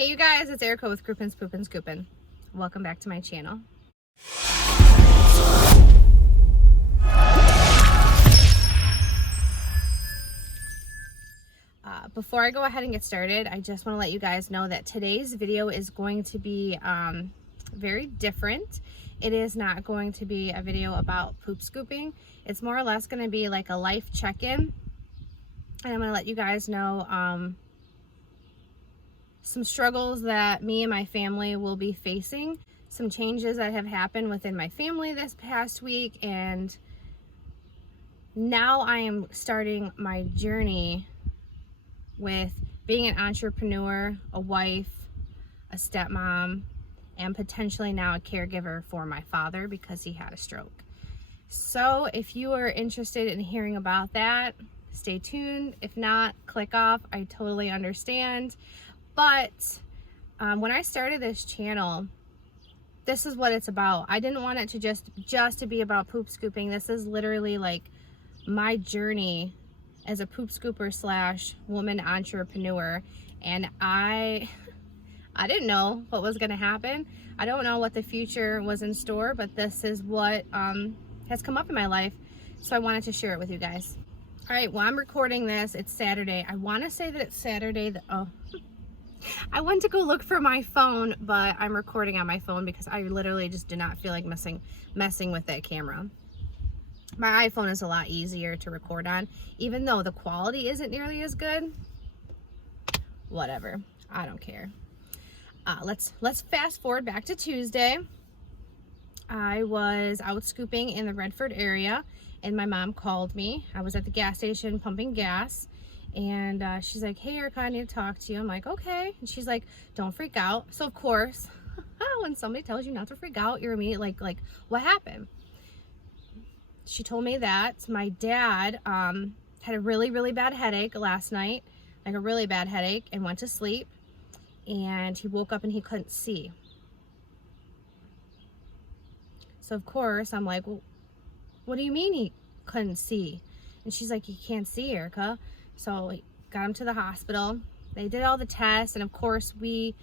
Hey you guys, it's Erica with Croupin Spoopin Scoopin. Welcome back to my channel. Before I go ahead and get started, I just want to let you guys know that today's video is going to be very different. It is not going to be a video about poop scooping. It's more or less going to be like a life check-in. And I'm going to let you guys know some struggles that me and my family will be facing, some changes that have happened within my family this past week, and now I am starting my journey with being an entrepreneur, a wife, a stepmom, and potentially now a caregiver for my father because he had a stroke. So if you are interested in hearing about that, stay tuned. If not, click off. I totally understand. But when I started this channel, this is what it's about. I didn't want it to just to be about poop scooping. This is literally like my journey as a poop scooper slash woman entrepreneur. And I didn't know what was going to happen. I don't know what the future was in store, but this is what has come up in my life. So I wanted to share it with you guys. All right, well, I'm recording this. It's Saturday. I want to say that it's Saturday. I went to go look for my phone, but I'm recording on my phone because I literally just do not feel like messing with that camera. My iPhone is a lot easier to record on, even though the quality isn't nearly as good. Whatever, I don't care. Let's fast forward back to Tuesday. I was out scooping in the Redford area, and my mom called me. I was at the gas station pumping gas. And she's like, hey, Erica, I need to talk to you. I'm like, okay. And she's like, don't freak out. So of course, when somebody tells you not to freak out, you're immediately like, what happened? She told me that my dad had a really, really bad headache last night, like a really bad headache, and went to sleep. And he woke up and he couldn't see. So of course, I'm like, well, what do you mean he couldn't see? And she's like, you can't see, Erica. So we got him to the hospital. They did all the tests, and of course we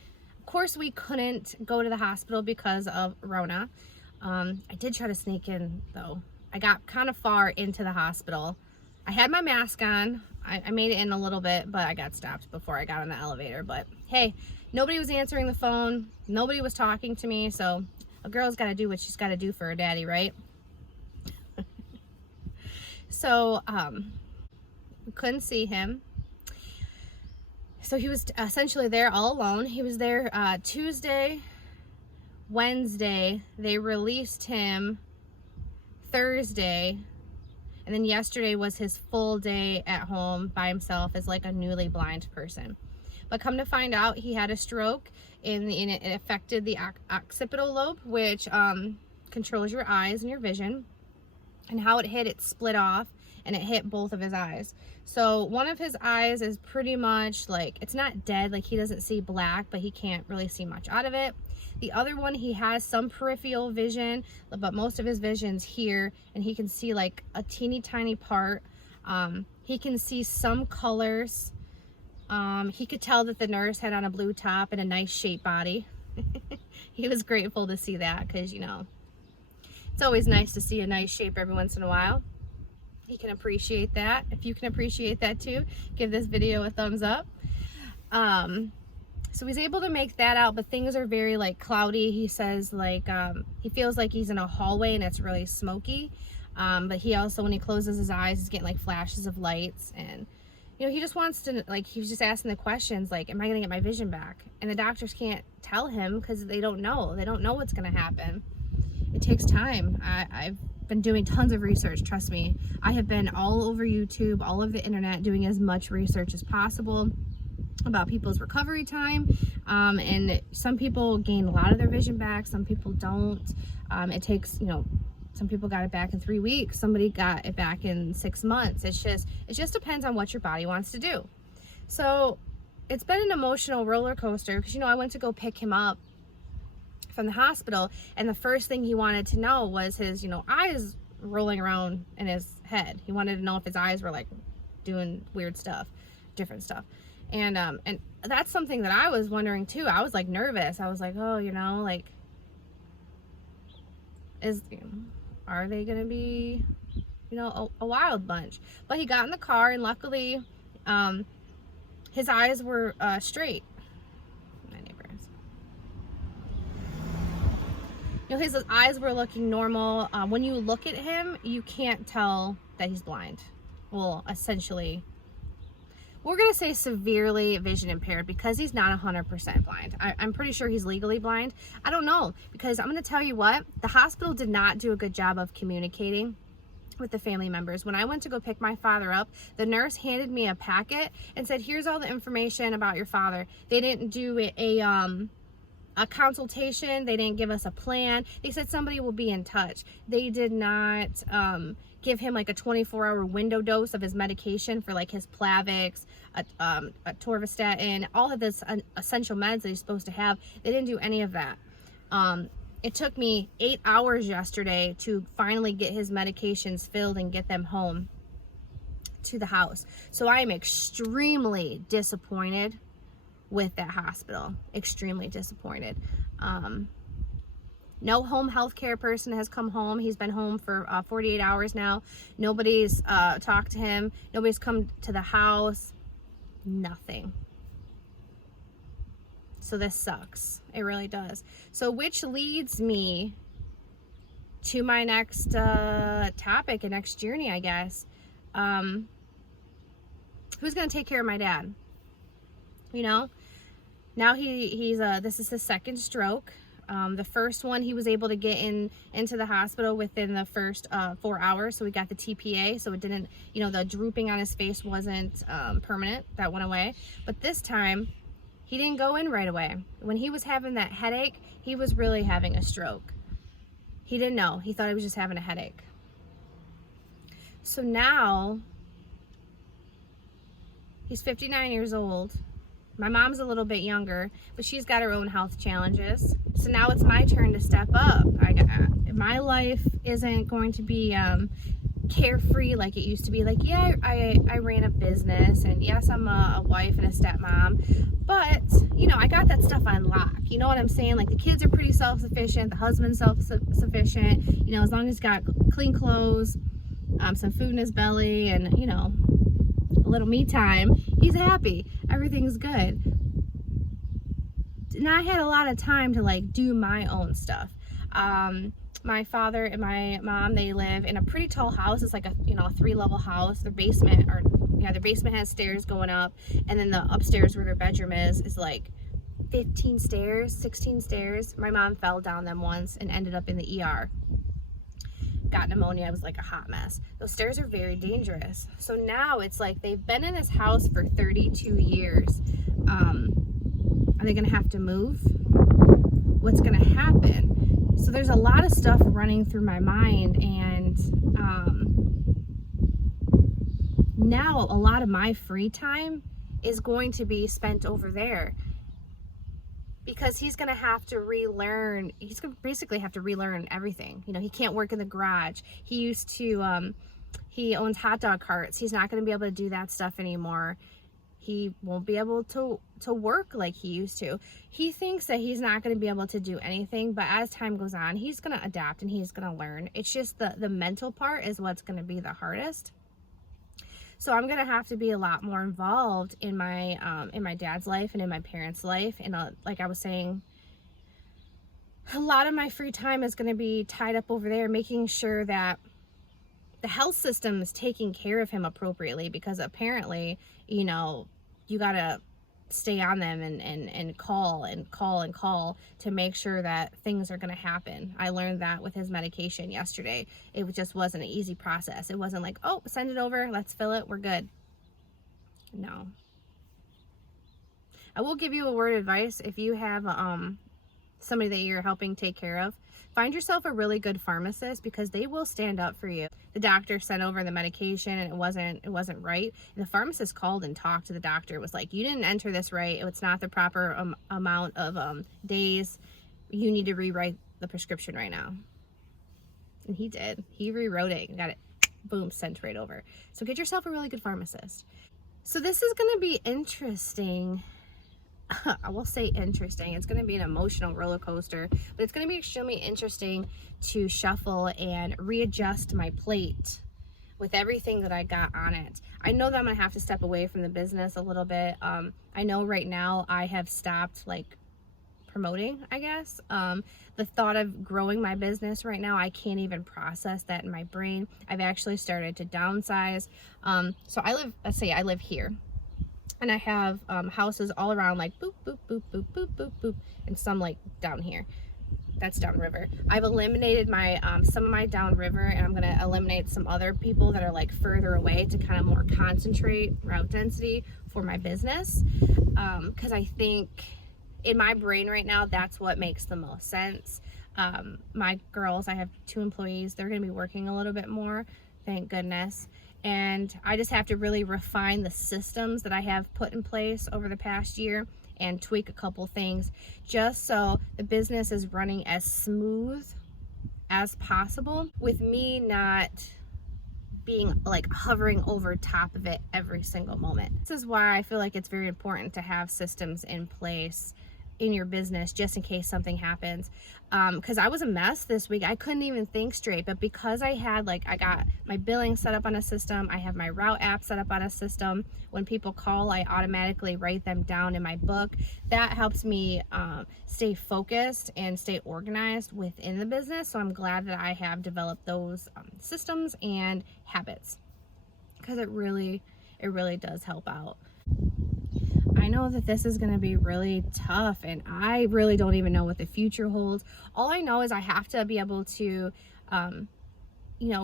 couldn't go to the hospital because of Rona. I did try to sneak in though. I got kind of far into the hospital. I had my mask on. I made it in a little bit, but I got stopped before I got on the elevator. But hey, nobody was answering the phone. Nobody was talking to me. So a girl's got to do what she's got to do for her daddy, right? So, we couldn't see him. So he was essentially there all alone. He was there Tuesday, Wednesday. They released him Thursday. And then yesterday was his full day at home by himself as like a newly blind person. But come to find out, he had a stroke and it affected the occipital lobe, which controls your eyes and your vision. And how it hit, it split off and it hit both of his eyes. So one of his eyes is pretty much like, it's not dead, like he doesn't see black, but he can't really see much out of it. The other one, he has some peripheral vision, but most of his vision's here, and he can see like a teeny tiny part. He can see some colors. He could tell that the nurse had on a blue top and a nice shaped body. He was grateful to see that because, you know, it's always nice to see a nice shape every once in a while. He can appreciate that. If you can appreciate that too, give this video a thumbs up. So he's able to make that out, but things are very like cloudy. He says like he feels like he's in a hallway and it's really smoky. But he also, when he closes his eyes, he's getting like flashes of lights, and you know, he just wants to, like, he was just asking the questions like, am I gonna get my vision back? And the doctors can't tell him because they don't know what's gonna happen. It takes time. I've been doing tons of research, trust me. I have been all over YouTube, all over the internet, doing as much research as possible about people's recovery time. And some people gain a lot of their vision back, some people don't. It takes, you know, some people got it back in 3 weeks, somebody got it back in 6 months. It just depends on what your body wants to do. So it's been an emotional roller coaster because, you know, I went to go pick him up from the hospital, and the first thing he wanted to know was his, you know, eyes rolling around in his head. He wanted to know if his eyes were like doing weird stuff, different stuff. And that's something that I was wondering too. I was like nervous. I was like, oh, you know, like, are they gonna be, you know, a wild bunch? But he got in the car, and luckily his eyes were straight. My neighbors, you know, his eyes were looking normal. When you look at him, you can't tell that he's blind. Well, essentially, we're going to say severely vision impaired, because he's not 100% blind. I'm pretty sure he's legally blind. I don't know, because I'm going to tell you what, the hospital did not do a good job of communicating with the family members. When I went to go pick my father up, the nurse handed me a packet and said, here's all the information about your father. They didn't do a consultation. They didn't give us a plan. They said somebody will be in touch. They did not give him like a 24-hour window dose of his medication for like his Plavix, a Torvastatin, all of this essential meds that he's supposed to have. They didn't do any of that. It took me 8 hours yesterday to finally get his medications filled and get them home to the house. So I am extremely disappointed with that hospital. Extremely disappointed. No home health care person has come home. He's been home for 48 hours now. Nobody's talked to him. Nobody's come to the house. Nothing. So this sucks. It really does. So which leads me to my next topic and next journey, I guess. Who's going to take care of my dad? You know, now he's this is his second stroke. The first one, he was able to get into the hospital within the first 4 hours. So we got the TPA. So it didn't, you know, the drooping on his face wasn't permanent. That went away. But this time, he didn't go in right away. When he was having that headache, he was really having a stroke. He didn't know. He thought he was just having a headache. So now, he's 59 years old. My mom's a little bit younger, but she's got her own health challenges. So now it's my turn to step up. My life isn't going to be carefree like it used to be. Like, yeah, I ran a business, and yes, I'm a wife and a stepmom, but, you know, I got that stuff on lock. You know what I'm saying? Like, the kids are pretty self-sufficient, the husband's self-sufficient, you know, as long as he's got clean clothes, some food in his belly, and, you know, a little me time, he's happy. Everything's good. And I had a lot of time to like do my own stuff. My father and my mom, they live in a pretty tall house. It's like a, you know, a 3-level house. Their basement, their basement has stairs going up, and then the upstairs where their bedroom is like 15 stairs, 16 stairs. My mom fell down them once and ended up in the ER. Got pneumonia. It was like a hot mess. Those stairs are very dangerous. So now it's like they've been in this house for 32 years. Are they going to have to move? What's going to happen? So there's a lot of stuff running through my mind, and now a lot of my free time is going to be spent over there, because he's going to have to relearn. He's going to basically have to relearn everything. You know, he can't work in the garage. He used to, he owns hot dog carts. He's not going to be able to do that stuff anymore. He won't be able to work like he used to. He thinks that he's not going to be able to do anything, but as time goes on, he's going to adapt and he's going to learn. It's just the mental part is what's going to be the hardest. So I'm going to have to be a lot more involved in my dad's life and in my parents' life. And like I was saying, a lot of my free time is going to be tied up over there, making sure that the health system is taking care of him appropriately, because apparently, you know, you got to stay on them and call to make sure that things are going to happen. I learned that with his medication yesterday. It just wasn't an easy process. It wasn't like, oh, send it over, let's fill it, we're good. No. I will give you a word of advice. If you have somebody that you're helping take care of, find yourself a really good pharmacist, because they will stand up for you. The doctor sent over the medication and it wasn't right. And the pharmacist called and talked to the doctor. It was like, you didn't enter this right. It's not the proper amount of days. You need to rewrite the prescription right now. And he did. He rewrote it and got it, boom, sent right over. So get yourself a really good pharmacist. So this is going to be interesting. I will say interesting. It's going to be an emotional roller coaster, but it's going to be extremely interesting to shuffle and readjust my plate with everything that I got on it. I know that I'm going to have to step away from the business a little bit. I know right now I have stopped like promoting, I guess. The thought of growing my business right now, I can't even process that in my brain. I've actually started to downsize. So let's say I live here, and I have houses all around, like boop, boop, boop, boop, boop, boop, boop, and some like down here. That's downriver. I've eliminated my some of my downriver, and I'm gonna eliminate some other people that are like further away to kind of more concentrate route density for my business. Because I think in my brain right now, that's what makes the most sense. My girls, I have 2 employees, they're gonna be working a little bit more, thank goodness. And I just have to really refine the systems that I have put in place over the past year and tweak a couple things just so the business is running as smooth as possible, with me not being like hovering over top of it every single moment. This is why I feel like it's very important to have systems in place in your business just in case something happens. Because I was a mess this week. I couldn't even think straight, but because I got my billing set up on a system, I have my route app set up on a system. When people call, I automatically write them down in my book. That helps me stay focused and stay organized within the business. So I'm glad that I have developed those systems and habits, because it really does help out. I know that this is going to be really tough, and I really don't even know what the future holds. All I know is I have to be able to,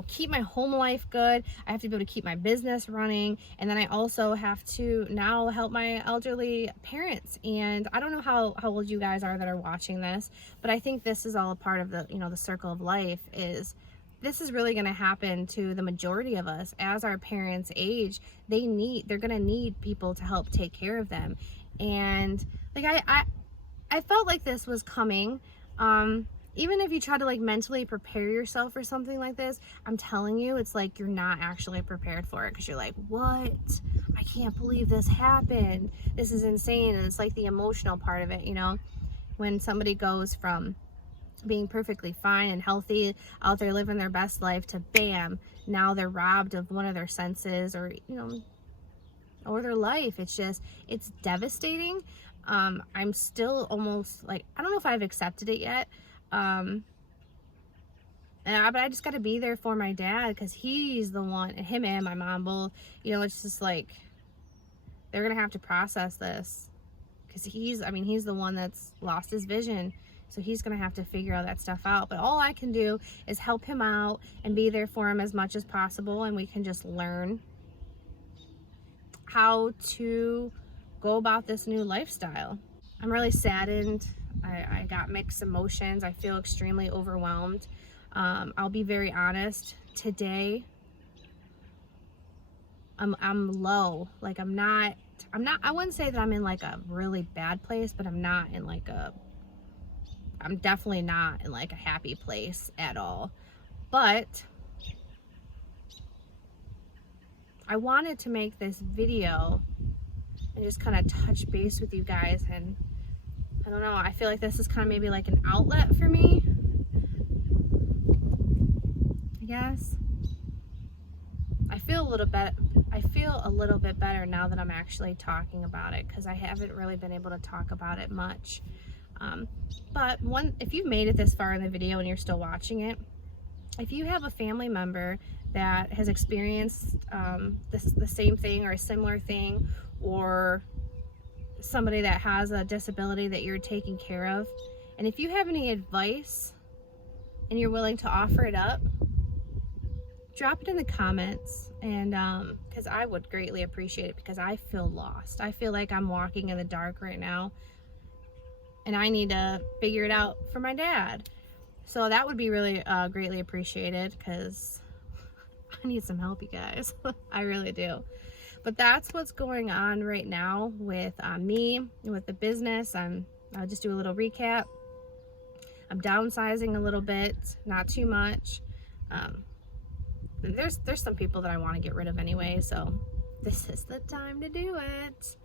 keep my home life good. I have to be able to keep my business running. And then I also have to now help my elderly parents. And I don't know how old you guys are that are watching this, but I think this is all a part of the, the circle of life. Is this is really going to happen to the majority of us as our parents age. They're going to need people to help take care of them. And like I felt like this was coming. Even if you try to like mentally prepare yourself for something like this, I'm telling you, it's like you're not actually prepared for it, because you're like, what? I can't believe this happened. This is insane. And it's like the emotional part of it, when somebody goes from being perfectly fine and healthy out there living their best life to bam, now they're robbed of one of their senses, or or their life. It's devastating. I'm still almost like, I don't know if I've accepted it yet. But I just got to be there for my dad, because he's the one, him and my mom both, it's just like they're gonna have to process this, because he's the one that's lost his vision. So he's going to have to figure all that stuff out. But all I can do is help him out and be there for him as much as possible. And we can just learn how to go about this new lifestyle. I'm really saddened. I got mixed emotions. I feel extremely overwhelmed. I'll be very honest. Today, I'm low. Like I'm not, I wouldn't say that I'm in like a really bad place, but I'm definitely not in like a happy place at all. But I wanted to make this video and just kind of touch base with you guys. And I don't know, I feel like this is kind of maybe like an outlet for me, I guess. I feel a little bit better now that I'm actually talking about it, because I haven't really been able to talk about it much. But if you've made it this far in the video and you're still watching it, if you have a family member that has experienced the same thing or a similar thing, or somebody that has a disability that you're taking care of, and if you have any advice and you're willing to offer it up, drop it in the comments. And because I would greatly appreciate it, because I feel lost. I feel like I'm walking in the dark right now, and I need to figure it out for my dad. So that would be really greatly appreciated, because I need some help, you guys. I really do. But that's what's going on right now with me and with the business. I'll just do a little recap. I'm downsizing a little bit, not too much. There's some people that I want to get rid of anyway, so this is the time to do it.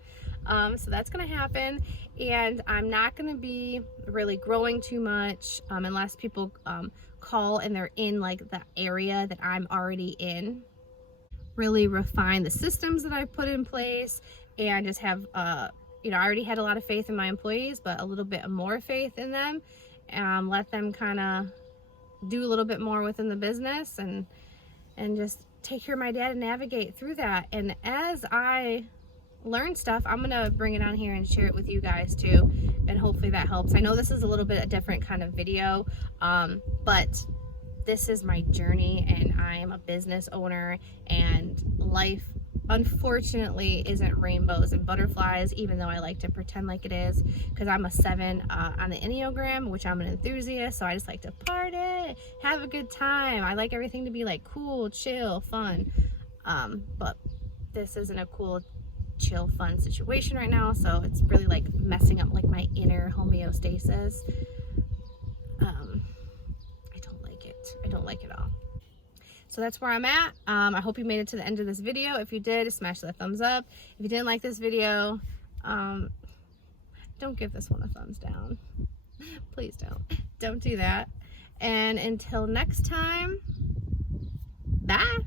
So that's gonna happen, and I'm not gonna be really growing too much unless people call and they're in like the area that I'm already in. Really refine the systems that I've put in place, and just have you know, I already had a lot of faith in my employees, but a little bit more faith in them. Let them kind of do a little bit more within the business, and just take care of my dad and navigate through that. And as I learn stuff, I'm gonna bring it on here and share it with you guys too, and hopefully that helps. I know this is a little bit a different kind of video, but this is my journey, and I am a business owner, and life unfortunately isn't rainbows and butterflies, even though I like to pretend like it is, because I'm a 7 on the Enneagram, which I'm an enthusiast, so I just like to party, have a good time. I like everything to be like cool, chill, fun, but this isn't a cool, chill, fun situation right now, so it's really like messing up like my inner homeostasis. I don't like it all. So that's where I'm at. I hope you made it to the end of this video. If you did, smash that thumbs up. If you didn't like this video, don't give this one a thumbs down. Please don't do that. And until next time, bye.